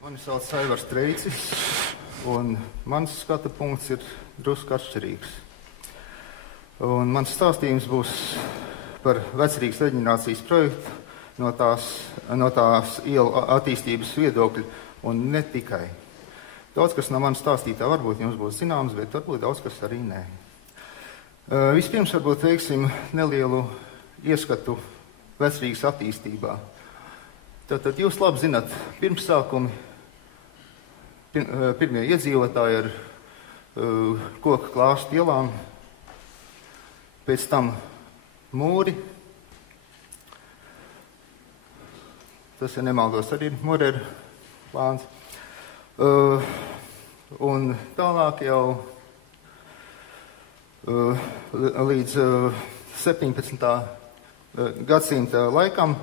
Mani sauc Aivars Treicis, un mans skata punkts ir drusku atšķirīgs. Un mans stāstījums būs par Vecrīgas reģenerācijas projektu no tās ielu attīstības viedokļa, un ne tikai. Daudz kas no manas stāstītā varbūt jums būs zināms, bet varbūt daudz kas arī nē. Vispirms varbūt veiksim nelielu ieskatu Vecrīgas attīstībā. Tātad jūs labi zinat pirmsākumi. Pirmie iedzīvotāji ar koku klāstu ielām, pēc tam mūri. Tas, ja nemaldos, arī ir Morera plāns. Un tālāk jau līdz 17. gadsimta laikam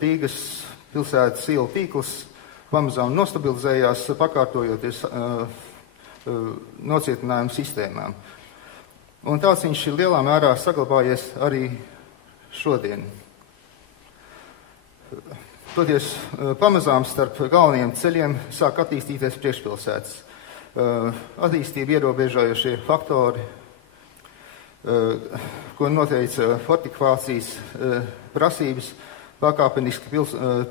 Rīgas pilsētas ielu tīkls pamazām nostabilizējās, pakārtojoties nocietinājumu sistēmām. Un tāds viņš ir lielā mērā saglabājies arī šodien. Toties pamazām starp galvenajiem ceļiem sāk attīstīties priekšpilsētas. Attīstību ierobežojošie faktori, ko noteica fortifikācijas prasības, pakāpeniski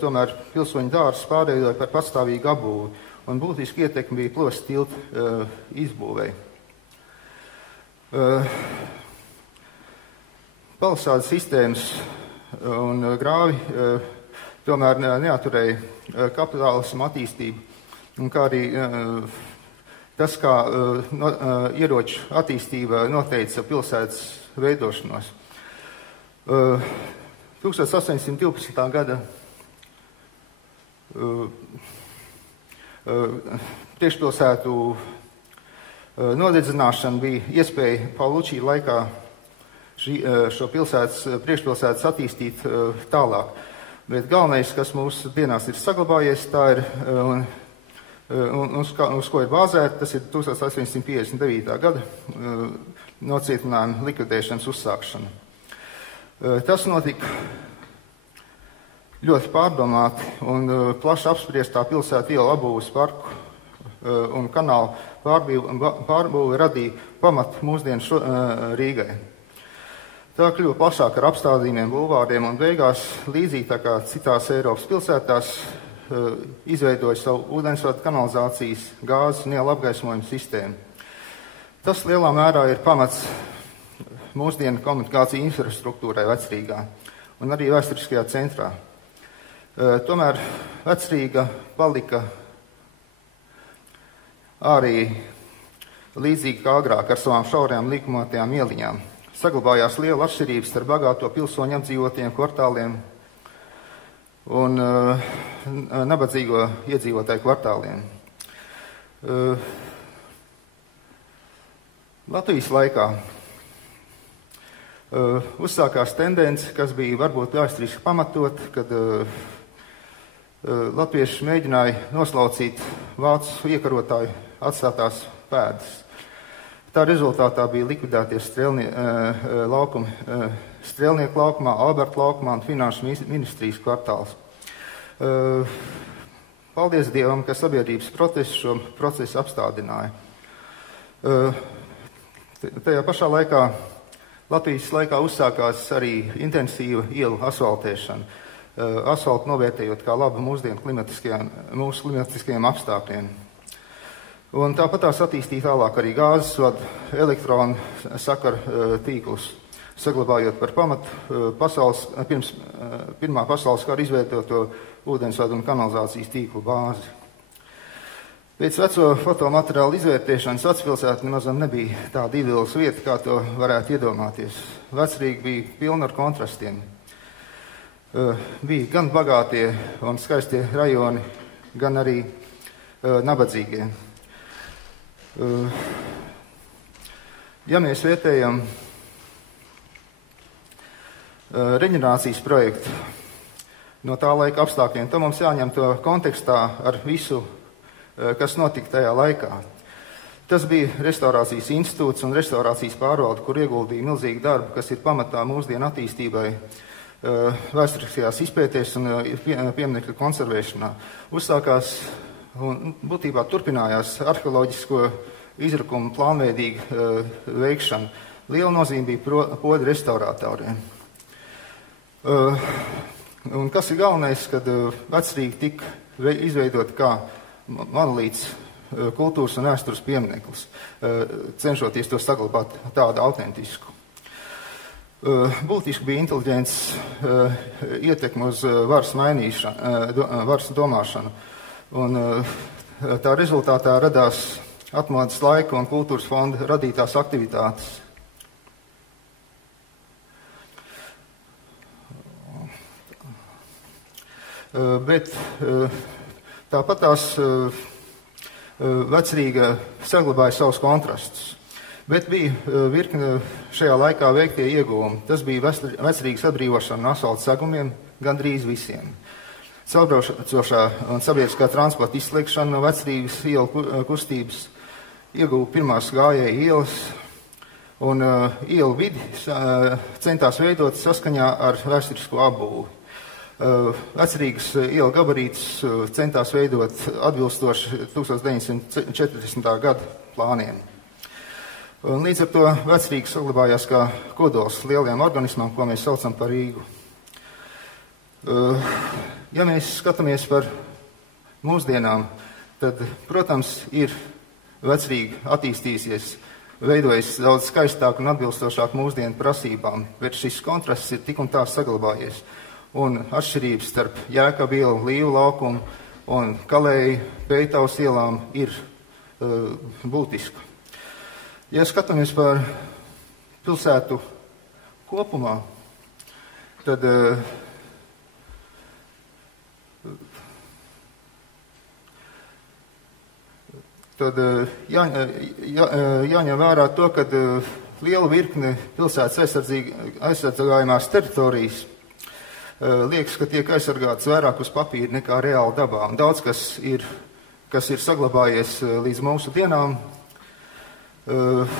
tomēr pilsoņu dārzs pārveidoja par pastāvīgu apbūvi, un būtiski ietekmi bija plosa tiltu izbūvēi. Palisādes sistēmas un grāvi tomēr neaturēja kapitālismu attīstību, un kā arī tas, kā ieroču attīstība noteica pilsētas veidošanos. 1812. gada priekšpilsētu nodedzināšana bija iespēja Paulučī laikā šo priekšpilsētas attīstīt tālāk. Bet galvenais, kas mūsu dienās ir saglabājies, tā ir, un uz ko ir bāzēta, tas ir 1859. gada nocietinājuma likvidēšanas uzsākšana. Tas notika ļoti pārdomāti un plaši apspriestā pilsētu ielu apbūves parku un kanālu pārbūve radīja pamatu mūsdienu Rīgai. Tā kļuva plašāk ar apstādījumiem, bulvāriem un beigās līdzīgi tā kā citās Eiropas pilsētās izveidoja savu ūdensvadu kanalizācijas, gāzes un ielu apgaismojumu sistēmu. Tas lielā mērā ir pamats mūsdienu komunikāciju infrastruktūrai Vecrīgā un arī vēsturiskajā centrā. Tomēr Vecrīga palika arī līdzīgi kā agrāk ar savām šaurajām līkumotajām ieliņām. Saglabājās liela atšķirības starp bagāto pilsoņu apdzīvotiem kvartāliem un nabadzīgo iedzīvotāju kvartāliem. Latvijas laikā uzsākās tendence, kas bija varbūt vēsturiski pamatot, kad latvieši mēģināja noslaucīt vācu iekarotāju atstātās pēdas. Tā rezultātā bija likvidētie Strēlnieku laukumā, Alberta laukumā un Finanšu ministrijas kvartāls. Paldies Dievam, ka sabiedrības protests šo procesu apstādināja. Tajā pašā laikā Latvijas laikā uzsākās arī intensīva ielu asfaltēšana, asfaltu novērtējot kā labu mūsu klimatiskajiem apstākļiem. Un tāpat tās attīstīja tālāk arī gāzes vadu, elektronu sakaru tīklus, saglabājot par pamatu pirms Pirmā pasaules kara izveidoto ūdensvadu un kanalizācijas tīklu bāzi. Pēc veco fotomateriālu izvērtēšanas Vecpilsēta nemazam nebija tāda idillas vieta, kā to varētu iedomāties. Vecrīga bija pilna ar kontrastiem. Bija gan bagātie un skaistie rajoni, gan arī nabadzīgie. Ja mēs vērtējam reģenerācijas projektu no tā laika apstākļiem, tad mums jāņem to kontekstā ar visu, kas notika tajā laikā. Tas bija restaurācijas institūts un restaurācijas pārvalde, kur ieguldīja milzīgu darbu, kas ir pamatā mūsdienu attīstībai, vēsturiskajās izpētēs un pieminekļu konservēšanā. Uzsākās Un būtībā turpinājās arheoloģisko izrakumu plānveidīga veikšana. Liela nozīme bija podu restauratoriem. Un kas ir galvenais, kad Vecrīga tika izveidota kā monolīts kultūras un vēstures piemineklis, cenšoties to saglabāt tādu autentisku. Būtiski bija inteliģents ietekme uz varas varas domāšanu, un tā rezultātā radās atmodas laika un kultūras fonda radītās aktivitātes. Bet tāpat tās Vecrīga saglabāja savus kontrastus. Bet bija virkne šajā laikā veiktie ieguvumi. Tas bija Vecrīgas atbrīvošana no asfalta segumiem gandrīz visiem. Caurbraucošā un sabiedriskā transporta izslēgšana no Vecrīgas ielu kustības, ieguva pirmās gājēju ielas, un ielu vidi centās veidot saskaņā ar vēsturisko apbūvi. Vecrīgas iela gabarītus centās veidot atbilstoši 1940. Gada plāniem. Un līdz ar to Vecrīga saglabājās kā kodols lielajām organismām, ko mēs saucam par Rīgu. Ja mēs skatāmies par mūsdienām, tad, protams, ir Vecrīga attīstījusies, veidojas daudz skaistāk un atbilstošāk mūsdienu prasībām, bet šis kontrasts ir tik un tā saglabājies. Un atšķirības starp Jēkabu ielu, Līvu laukumu un Kalēju, Pētaus ielām ir būtiska. Ja skatāmies par pilsētu kopumā, tad jāņem vērā to, ka liela virkne pilsētas aizsargājumās teritorijas liekas, ka tiek aizsargāts vairāk uz papīra nekā reāli dabā. Un daudz, kas ir saglabājies līdz mūsu dienām,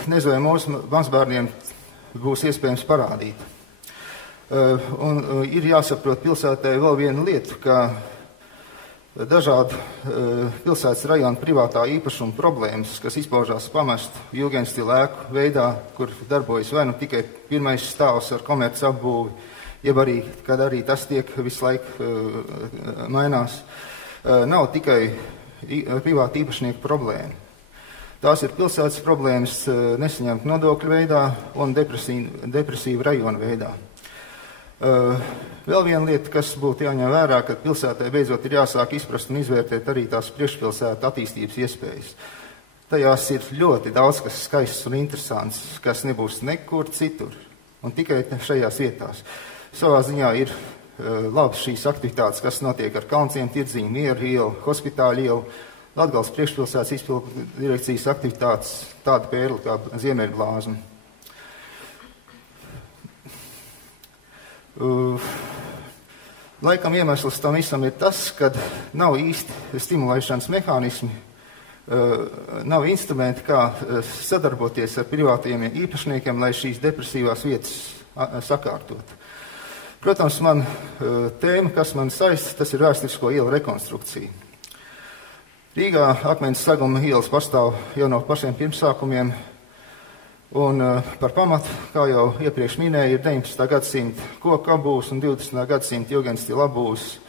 nezinu, vai mūsu mazbērniem būs iespējams parādīt. Un ir jāsaprot pilsētai vēl viena lieta, ka dažādu pilsētas rajonu privātā īpašuma problēmas, kas izpaužās pamestu jūgenstila ēku veidā, kur darbojas vai nu tikai pirmais stāvs ar komerc apbūvi, jeb arī, kad arī tas tiek visu laiku mainās, nav tikai privāta īpašnieku problēma. Tās ir pilsētas problēmas nesaņemt nodokļu veidā un depresīvu rajonu veidā. Vēl viena lieta, kas būtu jāņem vērā, ka pilsētai beidzot ir jāsāk izprast un izvērtēt arī tās priekšpilsētu attīstības iespējas. Tajās ir ļoti daudz kas skaists un interesants, kas nebūs nekur citur, un tikai šajās vietās. Savā ziņā ir labas šīs aktivitātes, kas notiek ar Kalnciem, Tirdziņu, Mieru ielu, Hospitāļu ielu, Latgales priekšpilsētas izpildu direkcijas aktivitātes, tāda pērle kā Ziemeļblāzma. Laikam iemesls tam visam ir tas, ka nav īsti stimulēšanas mehānismi, nav instrumenti, kā sadarboties ar privātajiem īpašniekiem, lai šīs depresīvās vietas sakārtot. Protams, man tēma, kas man saista, tas ir vēsturisko ielu rekonstrukcija. Rīgā akmens seguma ielas pastāv jau no pašiem pirmsākumiem, un par pamatu, kā jau iepriekš minēju, ir 19. gadsimta koku apbūves un 20. gadsimta jūgenstila apbūves.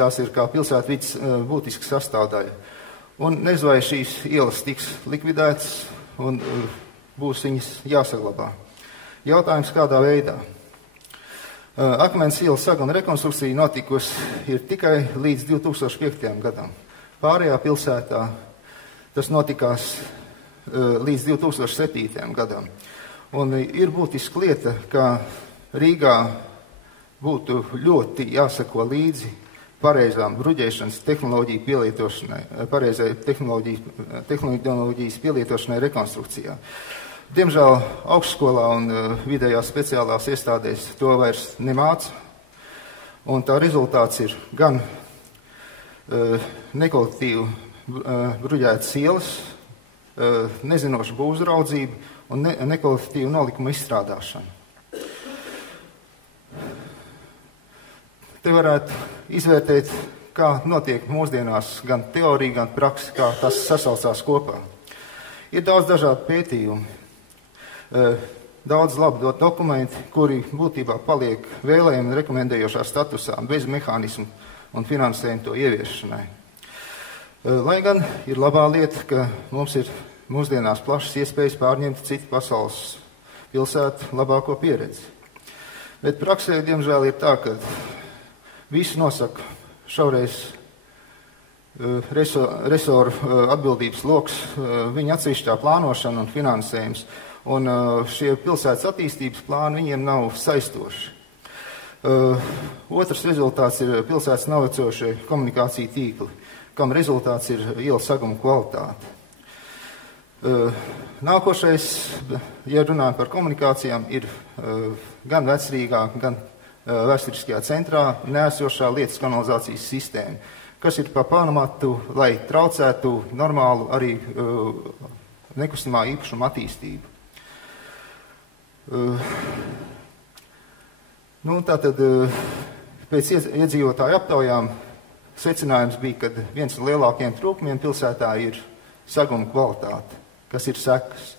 Tās ir kā pilsētvids būtiska sastāvdaļa. Un nezinu, vai šīs ielas tiks likvidētas un būs viņas jāsaglabā. Jautājums, kādā veidā? Akmens ielas seguma rekonstrukcija notikusi ir tikai līdz 2005. gadam. Pārējā pilsētā tas notikās līdz 2007. gadam. Un ir būtiska lieta, ka Rīgā būtu ļoti jāsako līdzi pareizām bruģēšanas tehnoloģiju pielietošanai, pareizai tehnoloģijas pielietošanai rekonstrukcijā. Diemžēl augstskolā un vidējās speciālās iestādēs to vairs nemāca, un tā rezultāts ir gan nekvalitatīvi bruģētas ielas, nezinoša būvuzraudzība un nekvalitatīva nolikuma izstrādāšana. Te varētu izvērtēt, kā notiek mūsdienās gan teorija, gan praksa, kā tas sasaucās kopā. Ir daudz dažādu pētījumu, daudz labu dokumenti, kuri būtībā paliek vēlējumi rekomendējošā statusā bez mehānismu un finansējumu to ieviešanai. Lai gan ir labā lieta, ka mums ir mūsdienās plašas iespējas pārņemt citu pasaules pilsētu labāko pieredzi. Bet praksē, diemžēl, ir tā, ka visu nosaka šoreiz resoru atbildības loks, viņa atsevišķā plānošana un finansējums, un šie pilsētas attīstības plāni viņiem nav saistoši. Otrs rezultāts ir pilsētas novecojošie komunikāciju tīkli, kam rezultāts ir ielu saguma kvalitāte. Nākošais, ja runājam par komunikācijām, ir gan vecrīgā, gan vēsturiskajā centrā neesošā lietas kanalizācijas sistēma, kas ir pa pamatu, lai traucētu normālu arī nekustamā īpašuma attīstību. Tātad pēc iedzīvotāju aptaujām secinājums bija, ka viens no lielākajiem trūkumiem pilsētā ir saguma kvalitāte, kas ir sekas.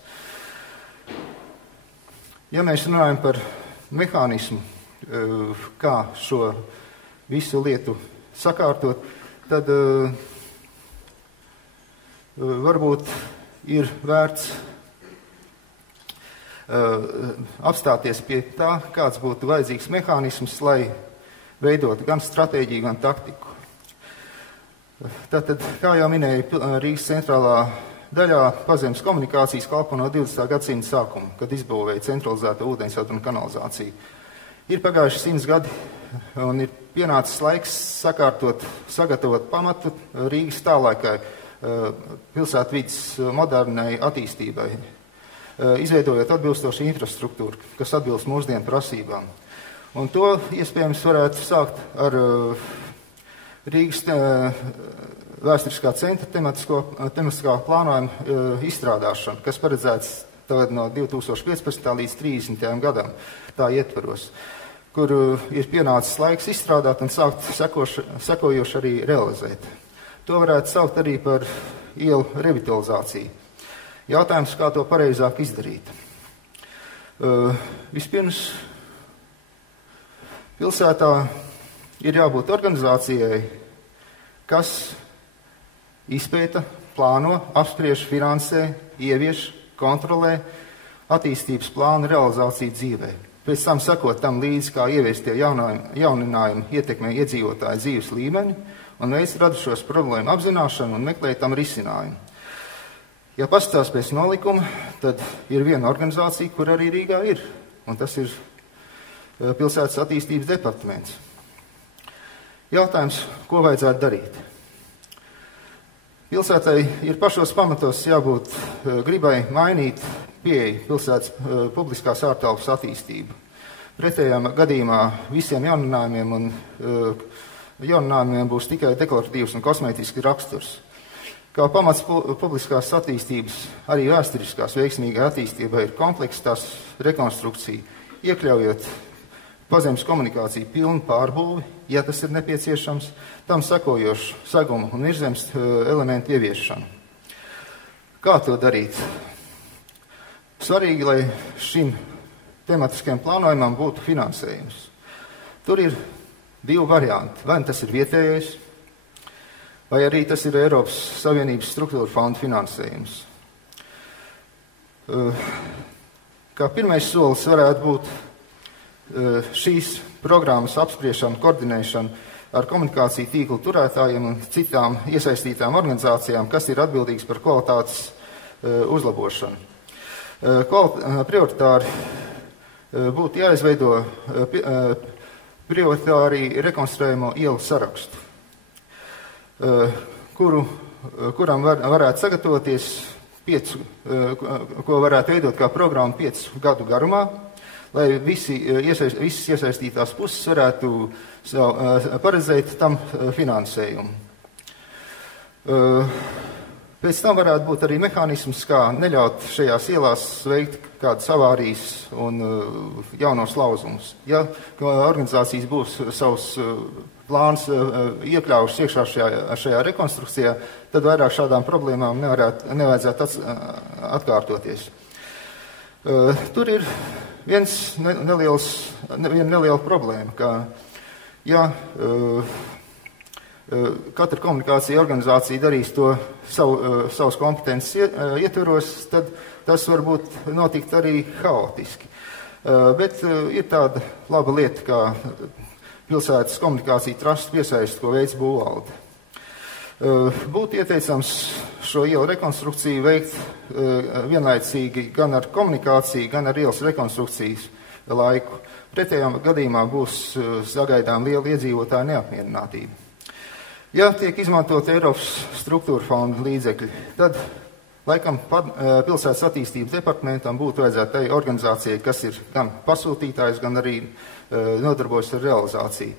Ja mēs runājam par mehānismu, kā šo visu lietu sakārtot, tad varbūt ir vērts apstāties pie tā, kāds būtu vajadzīgs mehānisms, lai veidot gan stratēģiju, gan taktiku. Tātad, kā jau minēju, Rīgas centrālā daļā pazemes komunikācijas kalpo no 20. gadsimta sākuma, kad izbūvēja centralizēto ūdensvadu un kanalizāciju. Ir pagājuši 100 gadi, un ir pienācis laiks sagatavot pamatu Rīgas tālākai pilsētvides modernai attīstībai, izveidojot atbilstošu infrastruktūru, kas atbilst mūsdienu prasībām. Un to iespējams varētu sākt ar Rīgas vēsturiskā centra tematiskā plānojuma izstrādāšanu, kas paredzēts tagad no 2015. līdz 30. gadam, tā ietvaros, kur ir pienācis laiks izstrādāt un sākt sekojoši arī realizēt. To varētu saukt arī par ielu revitalizāciju. Jautājums, kā to pareizāk izdarīt. Vispirms, pilsētā ir jābūt organizācijai, kas izpēta, plāno, apspriež, finansē, ievieš, kontrolē attīstības plānu realizāciju dzīvē. Pēc tam sekot tam līdzi, kā ieviestie jauninājumi ietekmē iedzīvotāju dzīves līmeni un veic radušos problēmu apzināšanu un meklē tam risinājumu. Ja pastāstās pēc nolikuma, tad ir viena organizācija, kur arī Rīgā ir, un tas ir pilsētas attīstības departaments. Jautājums, ko vajadzētu darīt? Pilsētai ir pašos pamatos jābūt gribai mainīt pieeju pilsētas publiskās ārtelpas attīstību. Pretējā gadījumā visiem jauninājumiem būs tikai deklaratīvs un kosmētisks raksturs. Kā pamats publiskās attīstības, arī vēsturiskās veiksmīgai attīstībai ir kompleksās rekonstrukcija, iekļaujot pazemes komunikāciju pilnu pārbūvi, ja tas ir nepieciešams, tam sekojošu seguma un virszemes elementu ieviešanu. Kā to darīt? Svarīgi, lai šim tematiskajam plānojumam būtu finansējums. Tur ir 2 varianti. Vai tas ir vietējais, vai arī tas ir Eiropas Savienības struktūra fonda finansējums. Kā pirmais solis varētu būt šīs programmas apspriešana, koordinēšana ar komunikāciju tīklu turētājiem un citām iesaistītām organizācijām, kas ir atbildīgas par kvalitātes uzlabošanu. Prioritāri būtu jāizveido prioritāri rekonstruējamo ielu sarakstu, kuram varētu sagatavoties ko varētu veidot kā programmu 5 gadu garumā, lai visas iesaistītās puses varētu paredzēt tam finansējumu. Pēc tam varētu būt arī mehānisms, kā neļaut šajās ielās veikt kādas avārijas un jaunos lauzumus. Ja organizācijas būs savus plāns iekļaujas iekšā šajā rekonstrukcijā, tad vairāk šādām problēmām nevajadzētu atkārtoties. Tur ir viena neliela problēma, ka ja katra komunikācija organizācija darīs to savas kompetences ietveros, tad tas varbūt notikt arī haotiski. Bet ir tāda laba lieta, kā pilsētas komunikācija trusts piesaist, ko veids būvvalde. Būtu ieteicams šo ielu rekonstrukciju veikt vienlaicīgi gan ar komunikāciju, gan ar ielas rekonstrukcijas laiku. Pretējā gadījumā būs sagaidām liela iedzīvotāja neapmierinātība. Ja tiek izmantot Eiropas struktūra fonda līdzekļi, tad laikam pilsētas attīstības departamentam būtu vajadzētu tai organizācijai, kas ir gan pasūtītājs, gan arī nodarbojas ar realizāciju.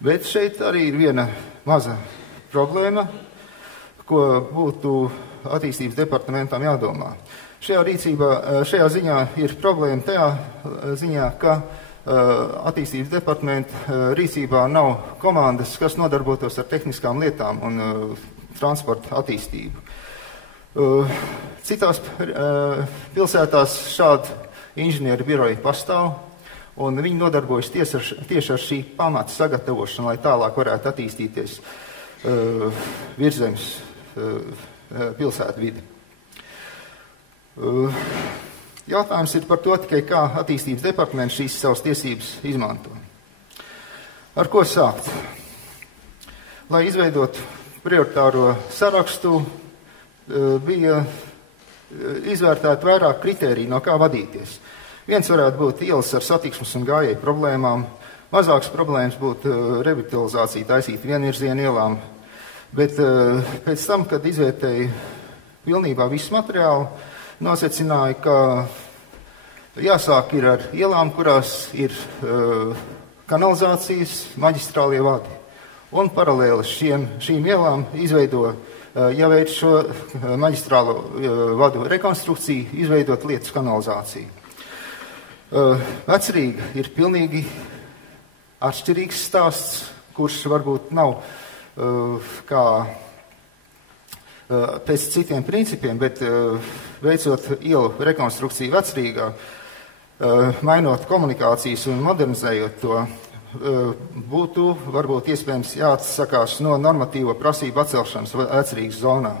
Bet šeit arī ir viena maza problēma, ko būtu attīstības departamentam jādomā. Šajā ziņā ir problēma tajā ziņā, ka attīstības departamenta rīcībā nav komandas, kas nodarbotos ar tehniskām lietām un transporta attīstību. Citās pilsētās šādi inženieru biroji pastāv, un viņi nodarbojas tieši ar šī pamata sagatavošanu, lai tālāk varētu attīstīties virzemes pilsētu vidi. Jautājums ir par to tikai, kā attīstības departaments šīs savas tiesības izmanto. Ar ko sākt? Lai izveidotu prioritāro sarakstu, bija izvērtēti vairāk kritēriju, no kā vadīties. Viens varētu būt ielas ar satiksmes un gājēju problēmām, mazāks problēmas būtu revitalizācija taisīt vienvirzienu ielām, bet pēc tam, kad izvērtēja pilnībā visu materiālu, nosecināja, ka jāsāk ir ar ielām, kurās ir kanalizācijas maģistrālie vadi. Un paralēli šīm ielām izveido, ja veic šo maģistrālo vadu rekonstrukciju, izveidot lietas kanalizāciju. Vecrīga ir pilnīgi atšķirīgs stāsts, kurš varbūt nav kā pēc citiem principiem, bet veicot ielu rekonstrukciju Vecrīgā, mainot komunikācijas un modernizējot to, būtu varbūt iespējams jāatsakās no normatīvo prasību atcelšanas Vecrīgas zonā,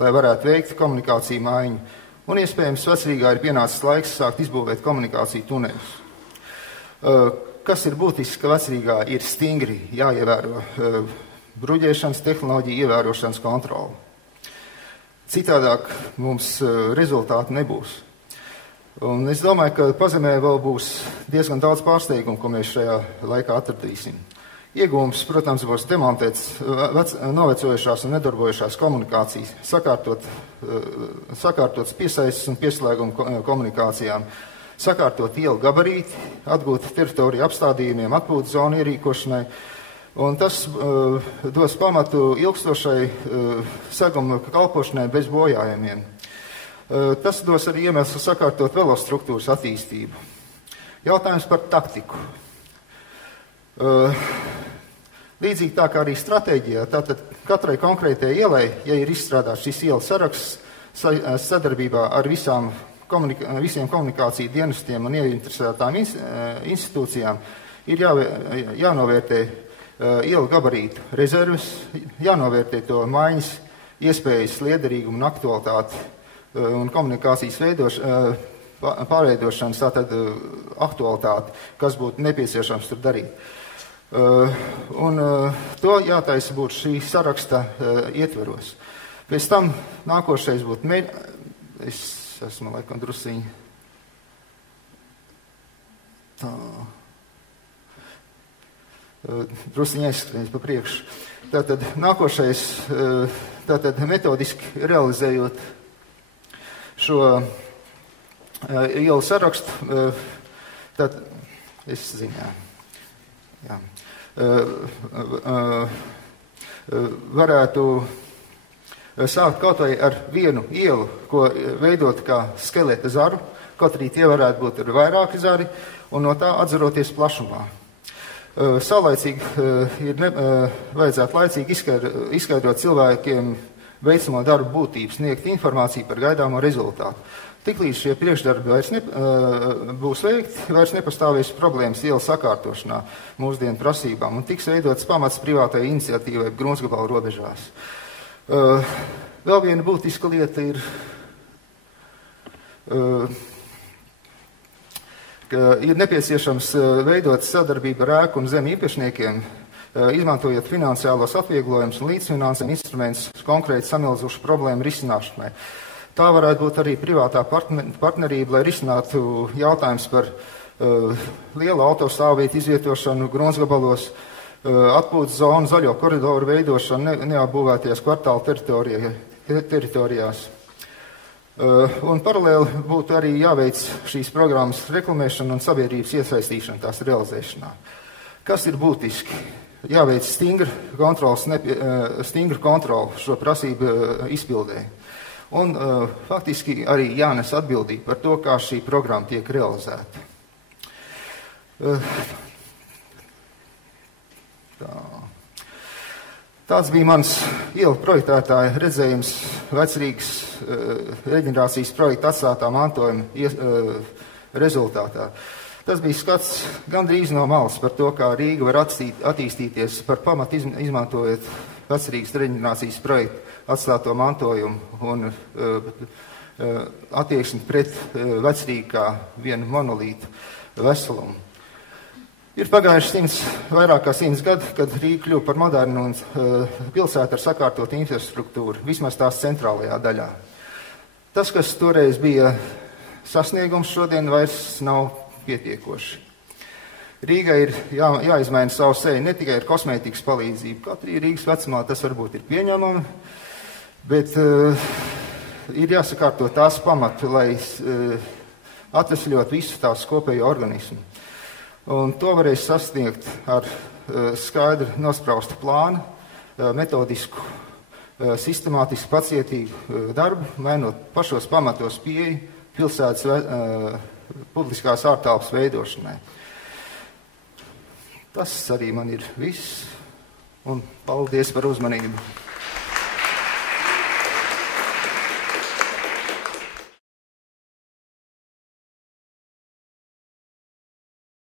lai varētu veikt komunikāciju maiņu. Un iespējams Vecrīgā ir pienācis laiks sākt izbūvēt komunikāciju tuneļus. Kas ir būtiski, ka Vecrīgā ir stingri jāievēro bruģēšanas tehnoloģija ievērošanas kontroli. Citādāk mums rezultāti nebūs. Un es domāju, ka pazemē vēl būs diezgan daudz pārsteigumu, ko mēs šajā laikā atradīsim. Iegūms, protams, būs demontēts novecojušās un nedarbojušās komunikācijas, sakārtots piesaistes un pieslēgumu komunikācijām, sakārtot ielu gabarīti, atgūt teritoriju apstādījumiem, atpūtas zonu ierīkošanai, un tas dos pamatu ilgstošai seguma kalpošanai bez bojājumiem. Tas dos arī iemeslu sakārtot velostruktūras attīstību. Jautājums par taktiku. Līdzīgi tā kā arī stratēģijā, tātad katrai konkrētai ielai, ja ir izstrādāts šis ielas saraksts sadarbībā ar visiem komunikāciju dienestiem un ieinteresētām institūcijām, ir jānovērtē ielu gabarītu rezerves, jānovērtē to maiņas iespējas, liederīgumu un aktualitāti un komunikācijas pārveidošanas tātad aktualitāti, kas būtu nepieciešams tur darīt. Un to jātaisa būtu šī saraksta ietveros. Pēc tam nākošais būtu es esmu laikam drusiņi drusiņi aizskrējies pa priekšu. Tātad nākošais, tātad metodiski realizējot šo ielu sarakstu, tad es ziņā. Jā. Varētu sākt kaut vai ar vienu ielu, ko veidot kā skeleta zaru, kaut arī tie varētu būt ar vairāki zari, un no tā atzaroties plašumā. Saulaicīgi vajadzētu laicīgi izskaidrot cilvēkiem veicamo darbu būtību, sniegt informāciju par gaidāmo rezultātu. Tiklīdz šie priekšdarbi vairs būs veikti, vairs nepastāvēs problēmas ielas sakārtošanā mūsdienu prasībām un tiks veidots pamats privātajai iniciatīvai Gruntsgabalu robežās. Vēl viena būtiska lieta ir, ka ir nepieciešams veidot sadarbību ar ēku un zemi īpašniekiem, izmantojot finansiālos atvieglojumus un līdzfinansējuma instrumentus konkrēti samilzušu problēmu risināšanai. Tā varētu būt arī privātā partnerība, lai risinātu jautājums par lielu autostāvvietu izvietošanu Gruntsgabalos, atpūtas zonu, zaļo koridoru veidošanu neapbūvētajās kvartāla teritorijās. Un paralēli būtu arī jāveic šīs programmas reklamēšana un sabiedrības iesaistīšana tās realizēšanā. Kas ir būtiski? Jāveic stingru kontroli šo prasību izpildē. Un faktiski arī jānes atbildība par to, kā šī programma tiek realizēta. Tāds bija mans ielu projektētāja redzējums Vecrīgas reģenerācijas projekta atstātā mantojuma rezultātā. Tas bija skats gandrīz no malas par to, kā Rīga var attīstīties par pamatu izmantojot Vecrīgas reģenerācijas projektu atstāto mantojumu un attieksmi pret Vecrīgu kā vienu monolītu veselumu. Ir pagājuši vairāk kā 100 gadi, kad Rīga kļuva par modernu un pilsētu ar sakārtotu infrastruktūru, vismaz tās centrālajā daļā. Tas, kas toreiz bija sasniegums, šodien vairs nav pietiekoši. Rīgai ir jāizmaina savu seju ne tikai ar kosmētikas palīdzību. Kaut arī Rīgas vecumā tas varbūt ir pieņemami, bet ir jāsakārto tās pamatu, lai atvesļot visu tās kopējo organismu. Un to varēs sasniegt ar skaidru nospraustu plānu, metodisku, sistemātisku, pacietīgu darbu, mainot pašos pamatos pieeju pilsētas publiskās ārtelpas veidošanai. Tas arī man ir viss, un paldies par uzmanību.